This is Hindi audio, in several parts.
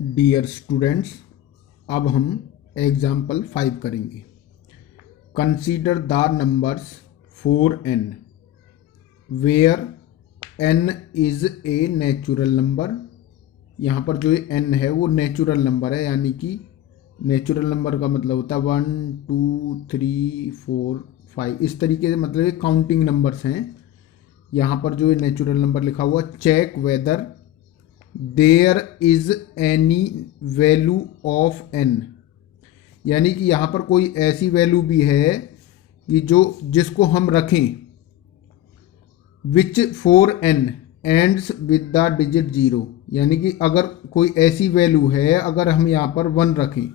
डियर स्टूडेंट्स, अब हम एग्जाम्पल 5 करेंगे। Consider the numbers 4n where n is a natural number. यहाँ पर जो n है वो नेचुरल नंबर है, यानी कि नेचुरल नंबर का मतलब होता है 1 2 3 4 5, इस तरीके से, मतलब ये काउंटिंग नंबर्स हैं। यहाँ पर जो नेचुरल नंबर लिखा हुआ, check whether there is any value of n, यानी कि यहाँ पर कोई ऐसी वैल्यू भी है कि जिसको हम रखें विच 4n ends with the digit 0, यानी कि अगर कोई ऐसी वैल्यू है, अगर हम यहाँ पर 1 रखें,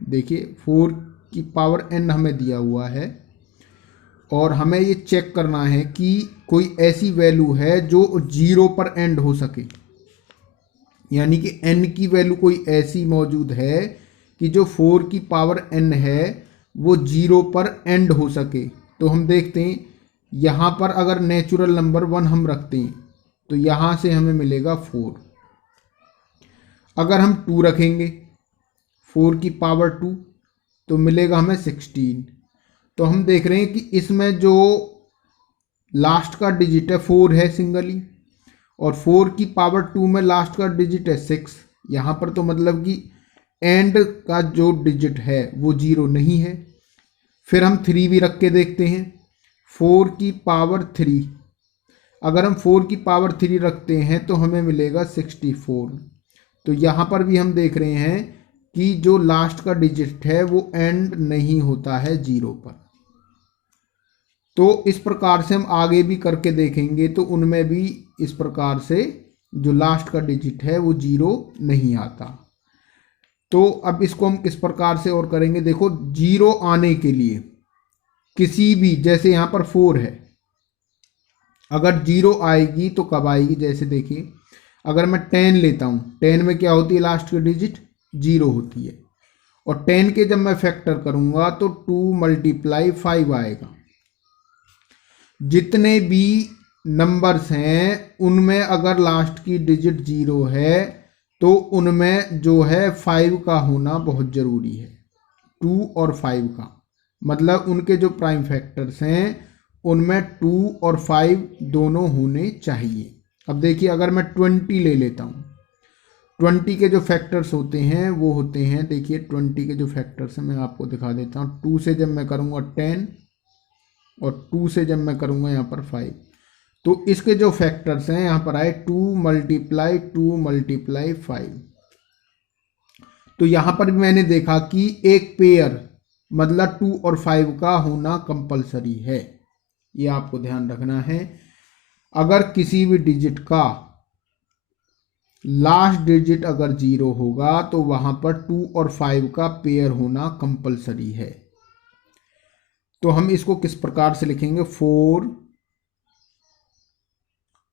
देखिए 4 की पावर n हमें दिया हुआ है और हमें ये चेक करना है कि कोई ऐसी वैल्यू है जो 0 पर एंड हो सके, यानी कि n की वैल्यू कोई ऐसी मौजूद है कि जो 4 की पावर n है वो 0 पर एंड हो सके। तो हम देखते हैं यहाँ पर अगर नेचुरल नंबर 1 हम रखते हैं तो यहाँ से हमें मिलेगा 4। अगर हम 2 रखेंगे 4 की पावर 2 तो मिलेगा हमें 16। तो हम देख रहे हैं कि इसमें जो लास्ट का डिजिट है 4 है सिंगली, और 4 की पावर 2 में लास्ट का डिजिट है 6। यहाँ पर तो मतलब कि एंड का जो डिजिट है वो 0 नहीं है। फिर हम 3 भी रख के देखते हैं, 4 की पावर 3, अगर हम 4 की पावर 3 रखते हैं तो हमें मिलेगा 64। तो यहाँ पर भी हम देख रहे हैं कि जो लास्ट का डिजिट है वो एंड नहीं होता है 0 पर। तो इस प्रकार से हम आगे भी करके देखेंगे तो उनमें भी इस प्रकार से जो लास्ट का डिजिट है वो 0 नहीं आता। तो अब इसको हम किस प्रकार से और करेंगे, देखो 0 आने के लिए किसी भी, जैसे यहाँ पर 4 है, अगर 0 आएगी तो कब आएगी, जैसे देखिए अगर मैं 10 लेता हूँ, 10 में क्या होती है, लास्ट की डिजिट 0 होती है, और 10 के जब मैं फैक्टर करूँगा तो 2 × 5 आएगा। जितने भी नंबर्स हैं उनमें अगर लास्ट की डिजिट 0 है तो उनमें जो है 5 का होना बहुत ज़रूरी है। 2 और 5 का मतलब उनके जो प्राइम फैक्टर्स हैं उनमें 2 और 5 दोनों होने चाहिए। अब देखिए अगर मैं 20 ले लेता हूँ, 20 के जो फैक्टर्स होते हैं वो होते हैं, देखिए 20 के जो फैक्टर्स हैं मैं आपको दिखा देता हूँ। 2 से जब मैं करूँगा 10 और 2 से जब मैं करूँगा यहाँ पर 5, तो इसके जो फैक्टर्स हैं यहाँ पर आए 2 × 2 × 5। तो यहाँ पर भी मैंने देखा कि एक पेयर मतलब 2 और 5 का होना कंपलसरी है, ये आपको ध्यान रखना है। अगर किसी भी डिजिट का लास्ट डिजिट अगर 0 होगा तो वहाँ पर 2 और 5 का पेयर होना कंपलसरी है। तो हम इसको किस प्रकार से लिखेंगे, 4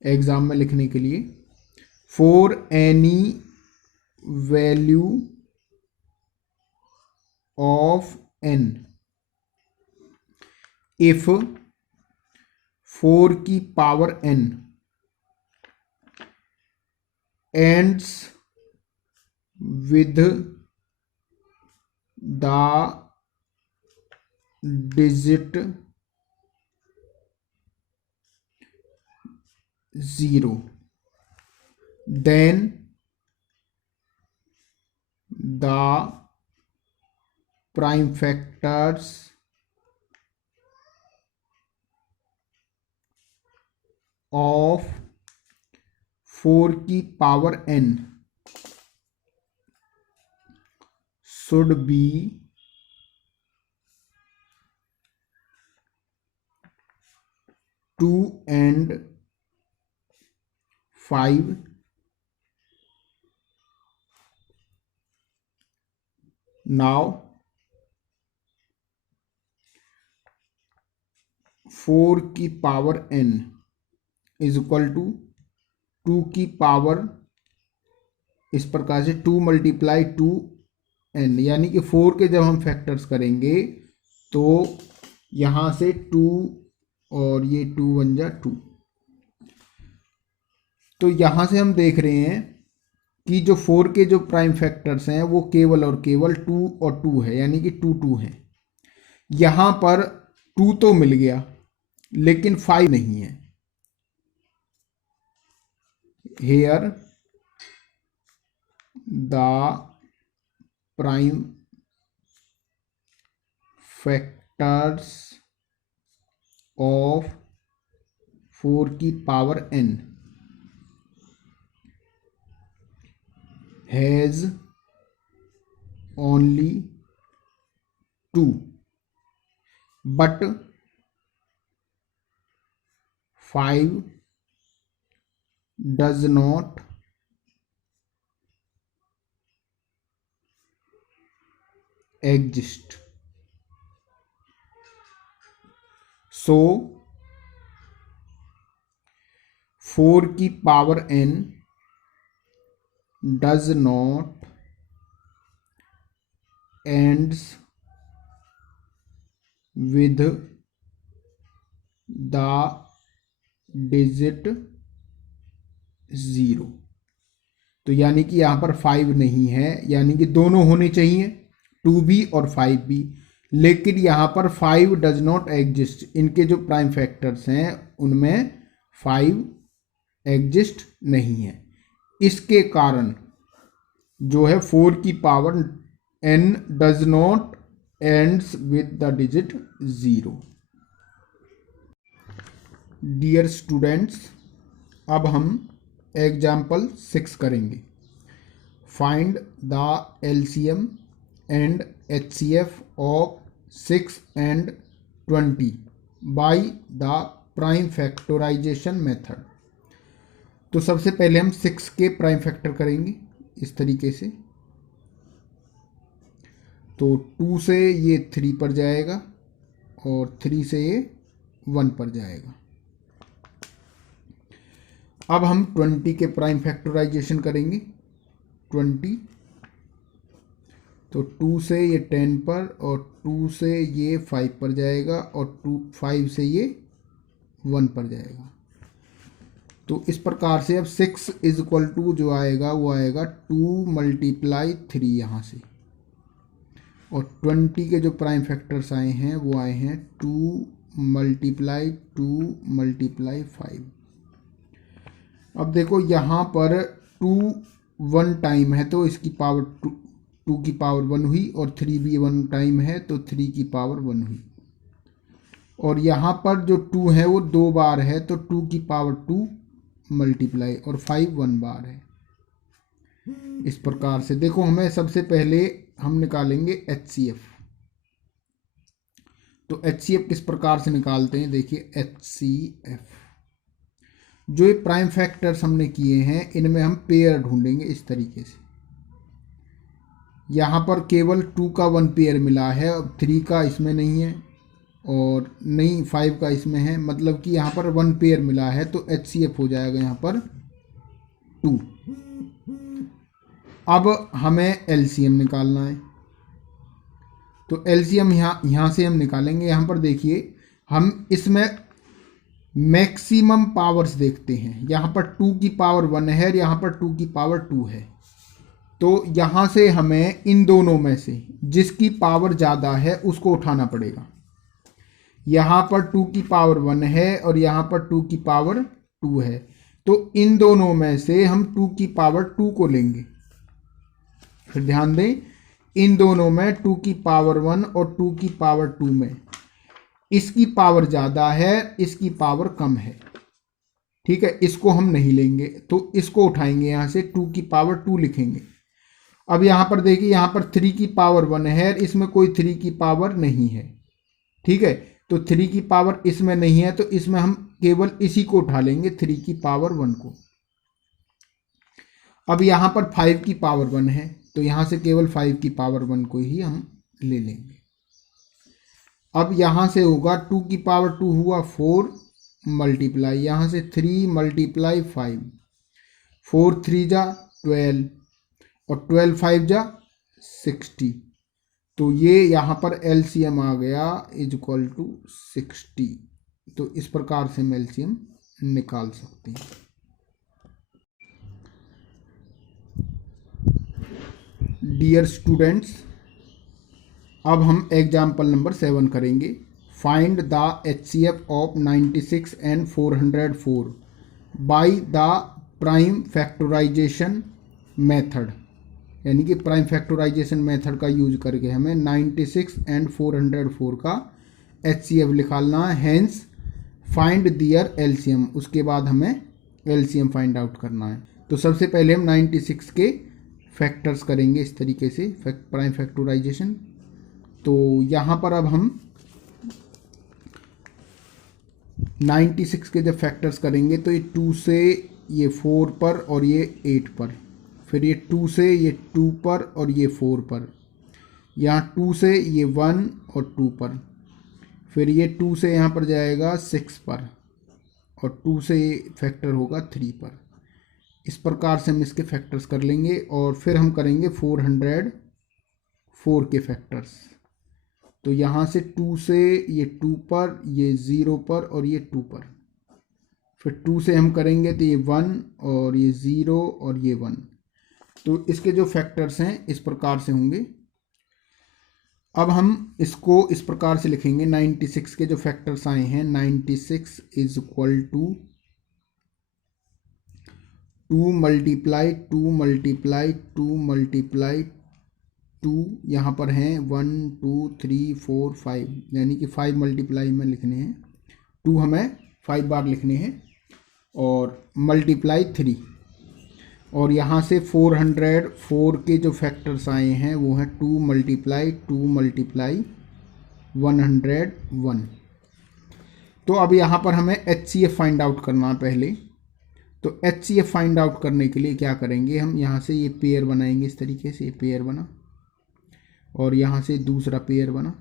एग्जाम में लिखने के लिए, for any value of n if 4 की power n ends with the digit 0, then the prime factors of 4 की power n should be 2 and 5, now 4 की power n is equal to 2 की पावर, इस प्रकार से 2 × 2n, यानी कि 4 के जब हम फैक्टर्स करेंगे तो यहाँ से 2 और ये 2 बन जा 2। तो यहाँ से हम देख रहे हैं कि जो 4 के जो प्राइम फैक्टर्स हैं वो केवल और केवल 2 और 2 है, यानी कि 2 2 है। यहाँ पर 2 तो मिल गया लेकिन 5 नहीं है। Here the prime factors of 4 की power n has only 2 but 5 does not exist. So 4 की power n does not ends with the digit 0। तो यानी कि यहाँ पर 5 नहीं है, यानी कि दोनों होने चाहिए, 2 भी और 5 भी, लेकिन यहाँ पर 5 डज नॉट एग्जिस्ट। इनके जो प्राइम फैक्टर्स हैं उनमें 5 एग्जिस्ट नहीं है। इसके कारण जो है 4 की power n does not ends with the digit 0। Dear students, अब हम एग्जाम्पल 6 करेंगे। Find the LCM and HCF of 6 and 20 by the prime factorisation method. तो सबसे पहले हम 6 के प्राइम फैक्टर करेंगे इस तरीके से। तो 2 से ये 3 पर जाएगा और 3 से ये 1 पर जाएगा। अब हम 20 के प्राइम फैक्टराइजेशन करेंगे। 20, तो 2 से ये 10 पर और 2 से ये 5 पर जाएगा और 5 से ये 1 पर जाएगा। तो इस प्रकार से अब 6 इज इक्वल टू जो आएगा वो आएगा 2 मल्टीप्लाई 3 यहाँ से, और 20 के जो प्राइम फैक्टर्स आए हैं वो आए हैं 2 मल्टीप्लाई 2 मल्टीप्लाई 5। अब देखो यहाँ पर 2 1 टाइम है तो इसकी पावर 2 की पावर 1 हुई, और 3 भी 1 टाइम है तो 3 की पावर 1 हुई, और यहाँ पर जो 2 है वो 2 बार है तो 2 की पावर 2 मल्टीप्लाई, और 5 1 बार है। इस प्रकार से देखो, हमें सबसे पहले हम निकालेंगे HCF। तो HCF किस प्रकार से निकालते हैं, देखिए HCF जो ये प्राइम फैक्टर्स हमने किए हैं इनमें हम पेयर ढूंढेंगे इस तरीके से। यहाँ पर केवल 2 का 1 पेयर मिला है, अब 3 का इसमें नहीं है और नहीं 5 का इसमें है, मतलब कि यहाँ पर 1 पेयर मिला है तो HCF हो जाएगा यहाँ पर 2। अब हमें LCM निकालना है, तो LCM यहाँ से हम निकालेंगे। यहाँ पर देखिए हम इसमें मैक्सिमम पावर्स देखते हैं। यहाँ पर 2 की पावर 1 है और यहाँ पर 2 की पावर 2 है, तो यहाँ से हमें इन दोनों में से जिसकी पावर ज़्यादा है उसको उठाना पड़ेगा। यहाँ पर 2 की पावर 1 है और यहाँ पर 2 की पावर 2 है, तो इन दोनों में से हम 2 की पावर 2 को लेंगे। फिर ध्यान दें, इन दोनों में 2 की पावर 1 और 2 की पावर 2 में इसकी पावर ज़्यादा है, इसकी पावर कम है, ठीक है, इसको हम नहीं लेंगे तो इसको उठाएंगे, यहाँ से 2 की पावर 2 लिखेंगे। अब यहाँ पर देखिए, यहाँ पर 3 की पावर 1 है, इसमें कोई 3 की पावर नहीं है, ठीक है, तो 3 की पावर इसमें नहीं है तो इसमें हम केवल इसी को उठा लेंगे, 3 की पावर 1 को। अब यहाँ पर 5 की पावर 1 है तो यहाँ से केवल 5 की पावर 1 को ही हम ले लेंगे। अब यहाँ से होगा 2 की पावर 2 हुआ 4 मल्टीप्लाई यहाँ से 3 मल्टीप्लाई 5, 4 3 जा 12 और 12 5 जा 60, तो ये यहाँ पर LCM आ गया इज इक्वल टू 60। तो इस प्रकार से हम LCM निकाल सकते हैं। डियर स्टूडेंट्स, अब हम एग्जाम्पल नंबर 7 करेंगे। Find the HCF of 96 and 404 by the prime factorisation method. यानी कि प्राइम फैक्टराइजेशन मेथड का यूज करके हमें 96 एंड 404 का HCF निकालना है। हैंस फाइंड दियर LCM, उसके बाद हमें LCM फाइंड आउट करना है। तो सबसे पहले हम 96 के फैक्टर्स करेंगे इस तरीके से, प्राइम फैक्टराइजेशन। तो यहाँ पर अब हम 96 के जब फैक्टर्स करेंगे तो ये 2 से ये 4 पर और ये 8 पर, फिर ये 2 से ये 2 पर और ये 4 पर, यहाँ 2 से ये 1 और 2 पर, फिर ये 2 से यहाँ पर जाएगा 6 पर और 2 से फैक्टर होगा 3 पर। इस प्रकार से हम इसके फैक्टर्स कर लेंगे और फिर हम करेंगे 404 के फैक्टर्स। तो यहाँ से 2 से ये 2 पर, ये 0 पर और ये 2 पर, फिर 2 से हम करेंगे तो ये 1 और ये 0 और ये 1। तो इसके जो फैक्टर्स हैं इस प्रकार से होंगे। अब हम इसको इस प्रकार से लिखेंगे, 96 के जो फैक्टर्स आए हैं, 96 is equal to 2 multiply 2 multiply 2 multiply 2, यहाँ पर हैं 1 2 3 4 5, यानी कि 5 मल्टीप्लाई में लिखने हैं, 2 हमें 5 बार लिखने हैं और मल्टीप्लाई 3। और यहाँ से 404 के जो फैक्टर्स आए हैं वो हैं 2 मल्टीप्लाई 2 मल्टीप्लाई 101। तो अब यहाँ पर हमें HCF फाइंड आउट करना है पहले। तो HCF फाइंड आउट करने के लिए क्या करेंगे, हम यहाँ से ये पेयर बनाएंगे इस तरीके से, ये पेयर बना और यहाँ से दूसरा पेयर बना।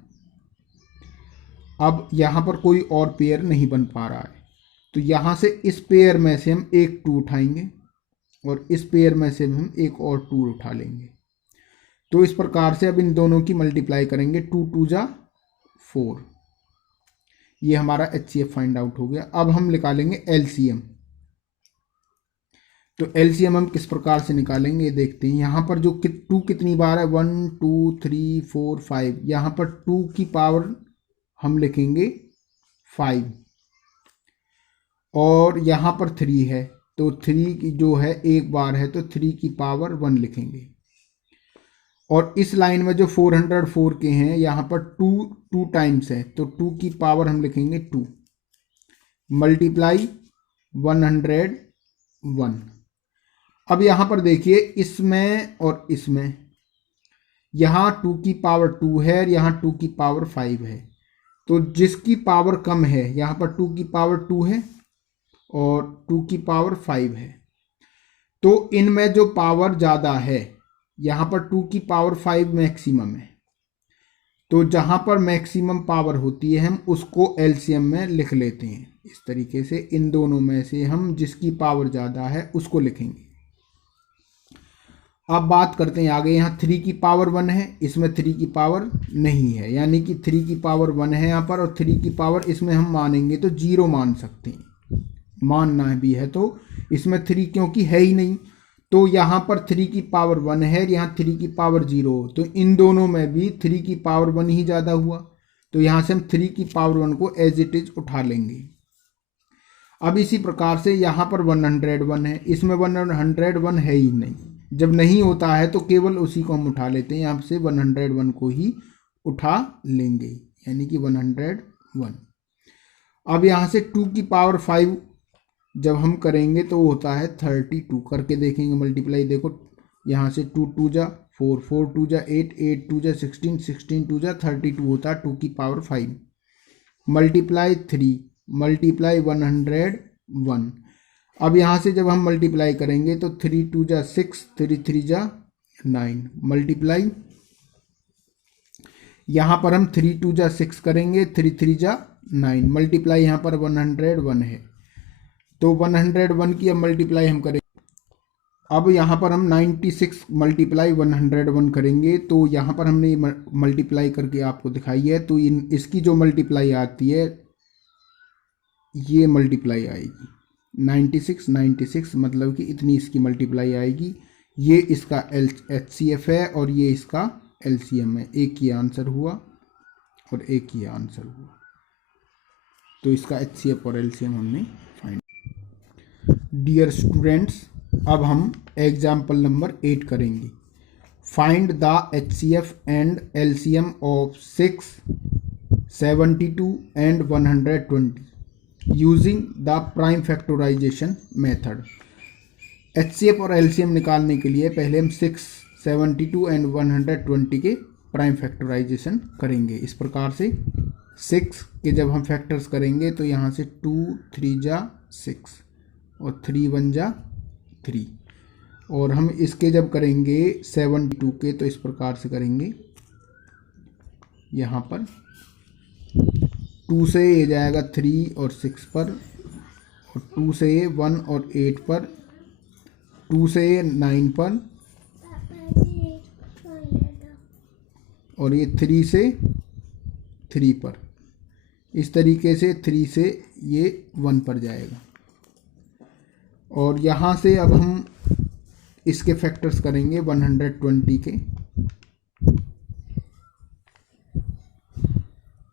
अब यहाँ पर कोई और पेयर नहीं बन पा रहा है, तो यहाँ से इस पेयर में से हम एक 2 उठाएंगे और इस पेयर में से हम एक और 2 उठा लेंगे। तो इस प्रकार से अब इन दोनों की मल्टीप्लाई करेंगे, 2 2 जा 4। ये हमारा HCF फाइंड आउट हो गया। अब हम निकालेंगे LCM। तो LCM हम किस प्रकार से निकालेंगे देखते हैं। यहाँ पर जो 2 कितनी बार है, 1 2 3 4 5, यहाँ पर 2 की पावर हम लिखेंगे 5 और यहाँ पर 3 है, तो 3 की जो है एक बार है तो 3 की पावर 1 लिखेंगे। और इस लाइन में जो 404 के हैं यहाँ पर 2 टाइम्स है, तो 2 की पावर हम लिखेंगे 2 मल्टीप्लाई 101। अब यहाँ पर देखिए, इसमें और इसमें, यहाँ 2 की पावर 2 है और यहाँ 2 की पावर 5 है। तो जिसकी पावर कम है, यहाँ पर 2 की पावर 2 है और 2 की पावर 5 है, तो इनमें जो पावर ज़्यादा है, यहाँ पर 2 की पावर 5 मैक्सिमम है। तो जहाँ पर मैक्सिमम पावर होती है हम उसको LCM में लिख लेते हैं इस तरीके से। इन दोनों में से हम जिसकी पावर ज़्यादा है उसको लिखेंगे। अब बात करते हैं आगे। यहाँ 3 की पावर 1 है, इसमें 3 की पावर नहीं है, यानी कि 3 की पावर 1 है यहाँ पर, और 3 की पावर इसमें हम मानेंगे तो 0 मान सकते हैं, मानना भी है तो इसमें 3 क्योंकि है ही नहीं, तो यहाँ पर 3 की पावर 1 है, यहाँ 3 की पावर 0, तो इन दोनों में भी 3 की पावर 1 ही ज़्यादा हुआ, तो यहाँ से हम 3 की पावर 1 को एज इट इज उठा लेंगे। अब इसी प्रकार से यहाँ पर 101 है, इसमें 101 है ही नहीं, जब नहीं होता है तो केवल उसी को हम उठा लेते हैं, यहाँ से 101 को ही उठा लेंगे, यानी कि 101। अब यहाँ से 2 की पावर 5 जब हम करेंगे तो होता है 32, करके देखेंगे मल्टीप्लाई। देखो यहाँ से 2 2 जा 4, 4 2 जा 8, 8 2 जा 16, 16 2 जा 32 होता है 2 की पावर 5 मल्टीप्लाई 3 मल्टीप्लाई 101। अब यहाँ से जब हम मल्टीप्लाई करेंगे तो 3 2 जा 6, 3 3 जा 9 मल्टीप्लाई, यहाँ पर हम 3 2 जा 6 करेंगे, 3 3 जा 9 मल्टीप्लाई, यहाँ पर 101 है, तो 101 की अब मल्टीप्लाई हम करेंगे। अब यहाँ पर हम 96 मल्टीप्लाई 101 करेंगे, तो यहाँ पर हमने मल्टीप्लाई करके आपको दिखाई है, तो इसकी जो मल्टीप्लाई आती है ये मल्टीप्लाई आएगी 96 96, मतलब कि इतनी इसकी मल्टीप्लाई आएगी। ये इसका HCF है और ये इसका LCM है। एक ये आंसर हुआ और एक ये आंसर हुआ। तो इसका HCF और LCM हमने फाइंड। डियर स्टूडेंट्स, अब हम एग्जाम्पल नंबर 8 करेंगे। Find the HCF and LCM of 6, 72 and 120 using the prime factorisation method. HCF और LCM निकालने के लिए पहले हम 6, 72 एंड 120 के प्राइम फैक्टराइजेशन करेंगे। इस प्रकार से 6 के जब हम फैक्टर्स करेंगे तो यहाँ से 2 3 जा 6 और 3 1 जा 3, और हम इसके जब करेंगे 72 के तो इस प्रकार से करेंगे। यहाँ पर 2 से ये जाएगा 3 और 6 पर, और 2 से ये 1 और 8 पर, 2 से ये 9 पर, और ये 3 से 3 पर। इस तरीके से 3 से ये 1 पर जाएगा। और यहाँ से अब हम इसके फैक्टर्स करेंगे 120 के।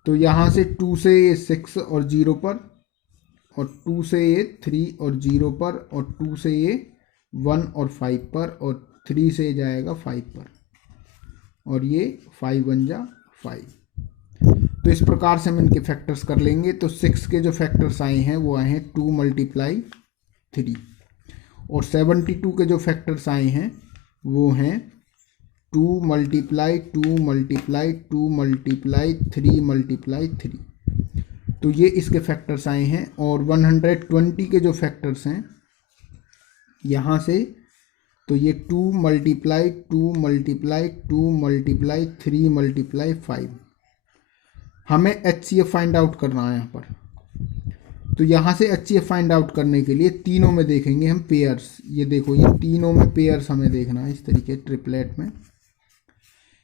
तो यहाँ से 2 से ये 6 और 0 पर, और 2 से ये 3 और 0 पर, और 2 से ये 1 और 5 पर, और 3 से जाएगा 5 पर, और ये 5 1 जा 5। तो इस प्रकार से हम इनके फैक्टर्स कर लेंगे। तो 6 के जो फैक्टर्स आए हैं वो आए हैं 2 × 3, और 72 के जो फैक्टर्स आए हैं वो हैं 2 × 2 × 2 × 3 × 3। तो ये इसके फैक्टर्स आए हैं। और 120 के जो फैक्टर्स हैं यहाँ से, तो ये 2 × 2 × 2 × 3 × 5। हमें HCF फाइंड आउट करना है यहाँ पर। तो यहाँ से HCF फाइंड आउट करने के लिए तीनों में देखेंगे हम पेयर्स। ये देखो, ये तीनों में पेयर्स हमें देखना है इस तरीके ट्रिपलेट में।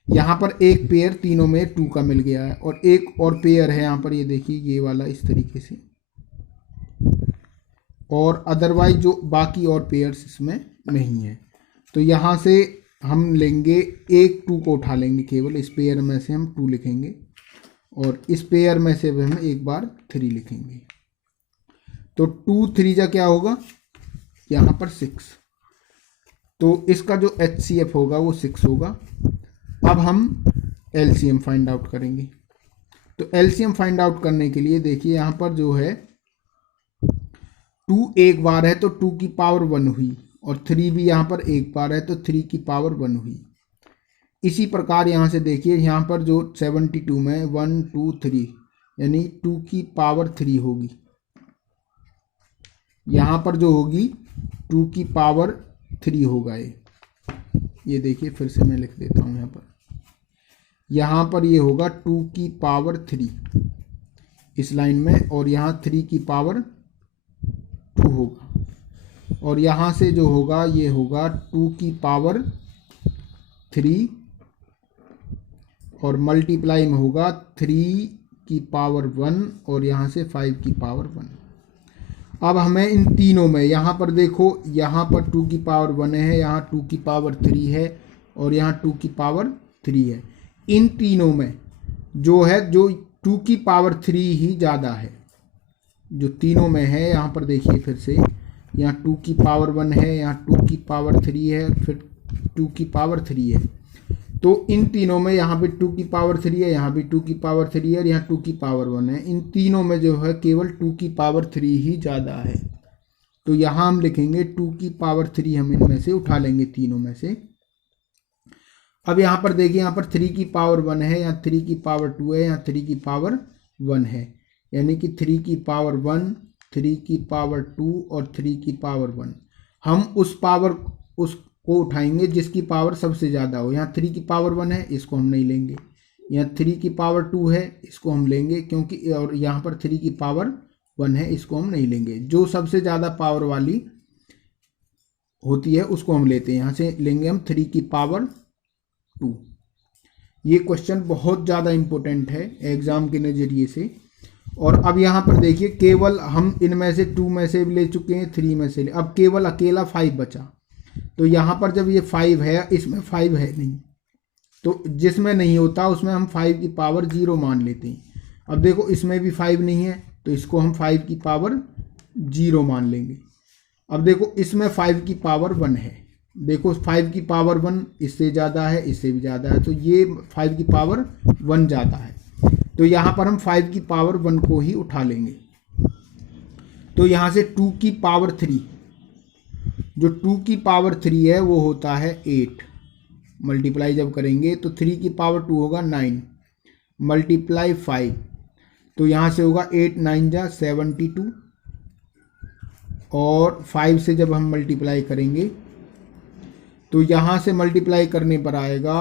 यहाँ पर एक पेयर तीनों में 2 का मिल गया है, और एक और पेयर है यहाँ पर, ये देखिए ये वाला इस तरीके से। और अदरवाइज जो बाकी और पेयर्स इसमें नहीं है। तो यहाँ से हम लेंगे एक 2 को उठा लेंगे, केवल इस पेयर में से हम 2 लिखेंगे, और इस पेयर में से भी हम एक बार 3 लिखेंगे। तो 2 3 जा क्या होगा, यहाँ पर 6। तो इसका जो HCF होगा वो 6 होगा। अब हम LCM फाइंड आउट करेंगे। तो LCM फाइंड आउट करने के लिए देखिए यहाँ पर जो है 2 एक बार है तो 2 की पावर 1 हुई, और 3 भी यहाँ पर एक बार है तो 3 की पावर 1 हुई। इसी प्रकार यहाँ से देखिए, यहाँ पर जो 72 में 1 2 3 यानी 2 की पावर 3 होगी। यहाँ पर जो होगी 2 की पावर 3 होगा। ये देखिए, फिर से मैं लिख देता हूँ यहाँ पर ये होगा 2 की पावर 3 इस लाइन में, और यहाँ 3 की पावर 2 होगा। और यहाँ से जो होगा ये होगा 2 की पावर 3, और मल्टीप्लाई में होगा 3 की पावर 1, और यहाँ से 5 की पावर 1। अब हमें इन तीनों में, यहाँ पर देखो, यहाँ पर 2 की पावर 1 है, यहाँ 2 की पावर 3 है, और यहाँ 2 की पावर 3 है। इन तीनों में जो है, जो 2 की पावर 3 ही ज़्यादा है, जो तीनों में है। यहाँ पर देखिए फिर से, यहाँ 2 की पावर 1 है, यहाँ 2 की पावर 3 है, फिर 2 की पावर 3 है। तो इन तीनों में यहाँ पे 2 की पावर 3 है, यहाँ भी 2 की पावर 3 है, और यहाँ 2 की पावर 1 है। इन तीनों में जो है केवल 2 की पावर 3 ही ज़्यादा है। तो यहाँ हम लिखेंगे 2 की पावर 3, हम इनमें से उठा लेंगे तीनों में से। अब यहाँ पर देखिए, यहाँ पर 3 की पावर 1 है, यहाँ 3 की पावर 2 है, यहाँ 3 की पावर 1 है, यानी कि 3 की पावर 1, 3 की पावर 2 और 3 की पावर 1। हम उस पावर को उठाएंगे जिसकी पावर सबसे ज़्यादा हो। यहाँ 3 की पावर 1 है, इसको हम नहीं लेंगे। यहाँ 3 की पावर 2 है, इसको हम लेंगे, क्योंकि और यहाँ पर 3 की पावर 1 है, इसको हम नहीं लेंगे। जो सबसे ज़्यादा पावर वाली होती है उसको हम लेते हैं। यहाँ से लेंगे हम 3 की पावर 2। ये क्वेश्चन बहुत ज़्यादा इम्पोर्टेंट है एग्ज़ाम के नज़रिए से। और अब यहाँ पर देखिए, केवल हम इनमें से 2 में से ले चुके हैं, 3 में से अब केवल अकेला 5 बचा। तो यहाँ पर जब ये 5 है, इसमें 5 है नहीं, तो जिसमें नहीं होता उसमें हम 5 की पावर 0 मान लेते हैं। अब देखो इसमें भी 5 नहीं है, तो इसको हम 5 की पावर 0 मान लेंगे। अब देखो इसमें 5 की पावर 1 है, देखो 5 की पावर 1 इससे ज़्यादा है, इससे भी ज़्यादा है, तो ये 5 की पावर 1 ज़्यादा है, तो यहाँ पर हम 5 की पावर 1 को ही उठा लेंगे। तो यहाँ से 2 की पावर 3, जो 2 की पावर 3 है वो होता है 8, मल्टीप्लाई जब करेंगे तो 3 की पावर 2 होगा 9, मल्टीप्लाई 5, तो यहाँ से होगा 8 9 जा 72, और 5 से जब हम मल्टीप्लाई करेंगे तो यहाँ से मल्टीप्लाई करने पर आएगा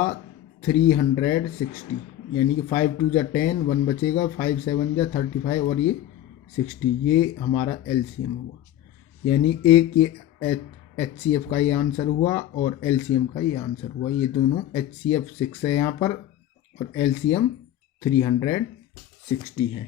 360, यानी कि 5 2 जा 10, 1 बचेगा, 5 7 जा 35 और ये 60, ये हमारा एलसीएम हुआ। यानी एक ये HCF का ये आंसर हुआ और LCM का ये आंसर हुआ। ये दोनों HCF 6 है यहाँ पर और LCM 360 है।